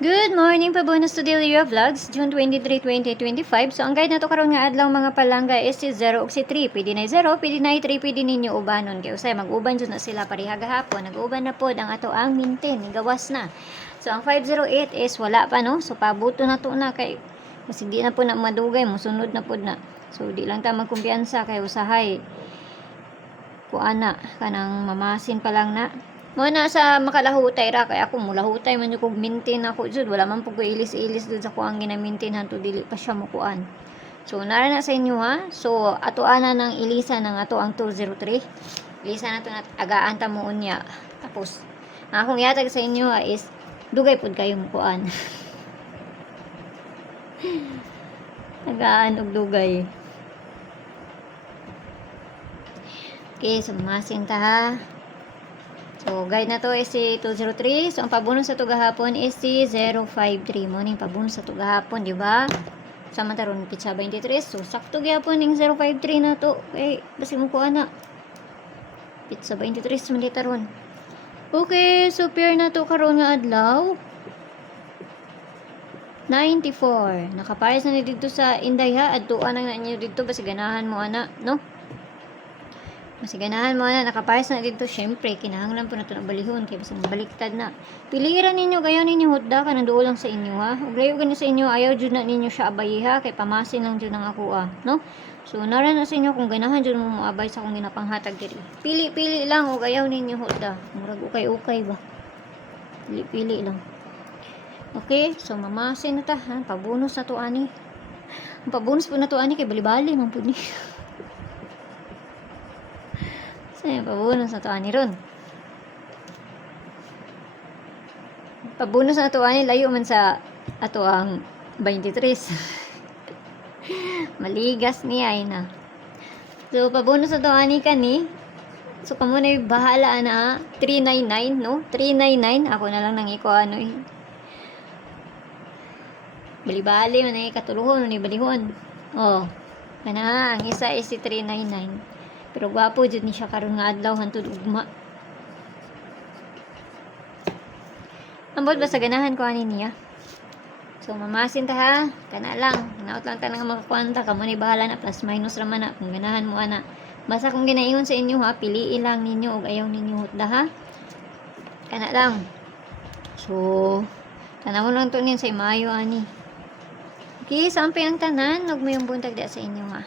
Good morning pa bonus to Delia Vlogs, June 23, 2025. So, ang guide na to karon nga adlaw mga palangga is si 0 ug si 3. Pwede na 0, pwede na 3, pwede ninyo ubanon. Kaya usay, mag-uban dyan na sila pariha gahapon. Nag-uban na pod ang ato ang mintin, gawas na. So, ang 508 is wala pa, no? So, pabuto na to na kay mas hindi na po na madugay, musunod na pod na. So, di lang ta magkumpiyansa kay usahay. Kuana, kanang mamasin pa lang na. Muna sa makalahutay ra kay ako mulahutay man yung kog maintain ako jud wala man pug ko ilis-ilis dud sa kuang gina-maintain hanto dili pa siya mukuan. So nara na sa inyo ha. So ato ana ng ilisa ng ato ang 203. Ilisa na to na agaan ta mo unya. Tapos akong yatag sa inyo ha, is dugay pud kayo mukuan. Agaan og dugay. Okay, so masin ta ha. So, guide na to is si 203. So, ang pabunod sa to gahapon is si 053. Morning pabunod sa to gahapon, di ba? Samantaron pizza 23. So, sakto gahapon ning 053 na to. Okay, basi mo ko ana. Pizza 23 man ditaron. Okay, so pair na to karon nga adlaw. 94. Nakapares na ni dito sa Inday ha. Adtuan na ninyo dito basi ganahan mo ana, no? Masiganahan mo na, nakapares na dito. Syempre, kinahanglan po na ito na balihon. Kaya basta baliktad na. Piliran ninyo, gayon ninyo hudda ka, nandoon lang sa inyo ha. Ug layo ganun sa inyo, ayaw dyan na ninyo siya abayi ha. Kaya pamasin lang dyan ang ako no? So, nara na sa inyo kung ganahan dyan mo abay sa kong ginapanghatag diri. Pili-pili lang, o ayaw ninyo hudda. Murag ukay-ukay ba? Pili-pili lang. Okay, so mamasin na ta ha. Pabunus na to ani. Ang pabunus po na to ani, kay bali-bali man po ni. Saya pabunus na to ani ron. Pabunus na to ani layo man sa ato ang 23. Maligas niya ay na. So pabunus na to ani kani. So kamo na bahala na 399 no? 399 ako na lang nang iko ano eh. Bali-bali man ay katuluhon ni balihon. Oh. Kana ang isa is si 399. Pero gwapo jud ni siya karon nga adlaw hantud ugma. Ambot ba sa ganahan ko ani niya? So mamasin ta ha. Kana lang. Naot lang ta nga makakuanta kamo ni bahala na plus minus ra man na kung ganahan mo ana. Basta kung ginaingon sa inyo ha, piliin lang ninyo og ayaw ninyo hutda ha. Kana lang. So tanawon lang to nin sa Mayo ani. Okay, sampay ang tanan, ug mayong buntag da sa inyo ha.